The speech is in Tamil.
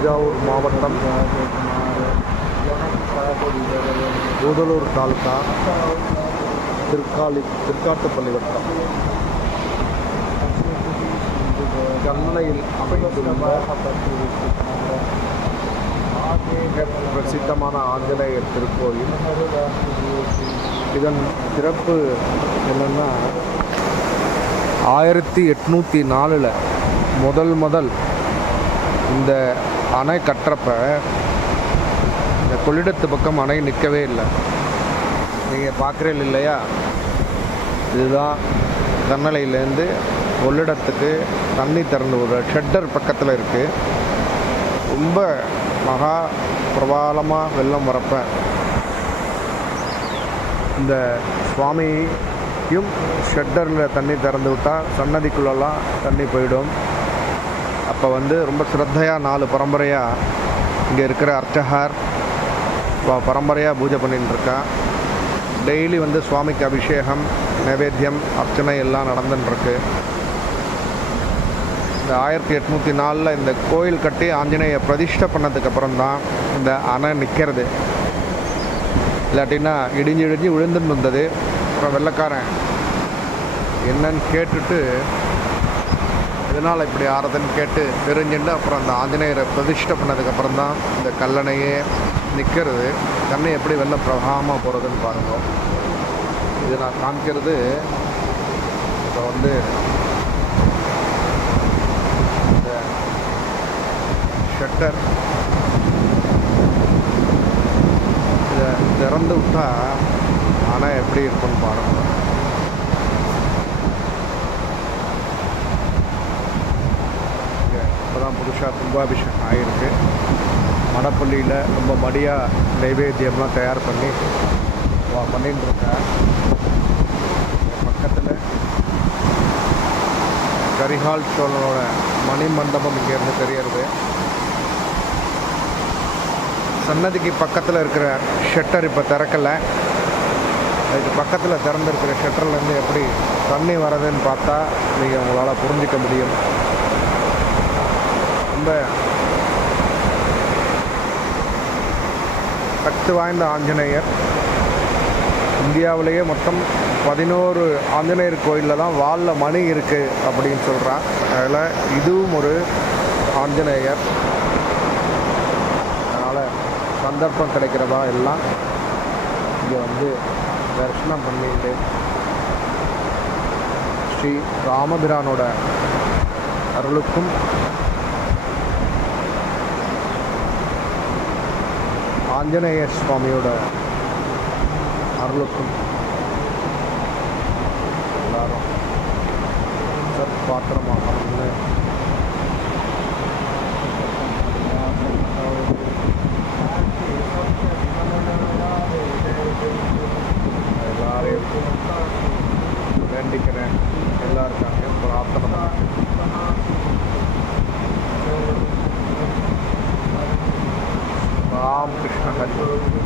தஞ்சாவூர் மாவட்டம் கூடலூர் தாலுகா திருக்காட்டுப்பள்ளி வட்டம் கல்லணையில் அமைந்துள்ள பிரசித்தமான ஆஞ்சநேயர் திருக்கோயில். இதன் சிறப்பு என்னென்னா 1804 முதல் இந்த அணை கட்டுறப்ப இந்த கொள்ளிடத்து பக்கம் அணை நிற்கவே இல்லை. நீங்கள் பார்க்குறீங்க இல்லையா, இதுதான் கன்னளையிலேருந்து கொள்ளிடத்துக்கு தண்ணி திறந்து ஒரு ஷெட்டர் பக்கத்தில் இருக்குது. ரொம்ப மகா பிரபாலமாக வெள்ளம் வரப்ப இந்த சுவாமியும் ஷெட்டரில் தண்ணி திறந்து விட்டால் சன்னதிக்குள்ளெல்லாம் தண்ணி போயிடும். அப்போ ரொம்ப சிரத்தையாக 4 பரம்பரையாக இங்கே இருக்கிற அர்ச்சகர் பரம்பரையாக பூஜை பண்ணிட்டுருக்கா. டெய்லி சுவாமிக்கு அபிஷேகம், நைவேத்தியம், அர்ச்சனை எல்லாம் நடந்துட்டுருக்கு. இந்த 1804 இந்த கோயில் கட்டி ஆஞ்சநேய பிரதிஷ்டை பண்ணதுக்கப்புறம் தான் இந்த அணை நிற்கிறது. இல்லாட்டின்னா இடிஞ்சு விழுந்துன்னு வந்தது. அப்புறம் வெள்ளைக்காரன் என்னன்னு கேட்டுட்டு இதனால் இப்படி ஆறுதுன்னு கேட்டு தெரிஞ்சுட்டு அப்புறம் அந்த ஆஞ்சநேயரை பிரதிஷ்டை பண்ணதுக்கப்புறம் தான் இந்த கல்லணையே நிற்கிறது. தண்ணி எப்படி வெள்ளம் பிரவாகமாக போகிறதுன்னு பாருங்கள். இது நான் காமிக்கிறது இப்போ இந்த ஷட்டர் இதை திறந்து விட்டால் ஆனால் எப்படி இருக்குன்னு பாருங்கள். இப்போ தான் புதுசாக கும்பாபிஷேகம் ஆகிருக்கு. மடப்பள்ளியில் ரொம்ப மடியாக நைவேத்தியம்லாம் தயார் பண்ணிட்டு இருக்கேன். பக்கத்தில் கரிகால் சோழனோட மணிமண்டபம் இங்கேருந்து தெரியறது. சன்னதிக்கு பக்கத்தில் இருக்கிற ஷட்டர் இப்போ திறக்கலை. அதுக்கு பக்கத்தில் திறந்துருக்கிற ஷட்டர்லேருந்து எப்படி தண்ணி வரதுன்னு பார்த்தா நீங்கள் உங்களால் புரிஞ்சிக்க முடியும். ரொம்ப சக்தி வாய்ந்த ஆஞ்சநேயர். இந்தியாவிலேயே மொத்தம் 11 ஆஞ்சநேயர் கோயிலில் தான் வாலில் மணி இருக்குது அப்படின்னு சொல்கிறான். அதில் இதுவும் ஒரு ஆஞ்சநேயர். அதனால் சந்தர்ப்பம் கிடைக்கிறதா எல்லாம் இங்கே தரிசனம் பண்ணிட்டு ஸ்ரீ ராமபிரானோட அருளுக்கும் ஆஞ்சநேய சுவாமியோட அருளுக்கும் எல்லாரும் சற்பாத்திரமாகணும்னு எல்லாரையும் வேண்டிக்கிறேன். எல்லாருக்காகவும் பிரார்த்தனை. ராம் கிருஷ்ண ஹரி.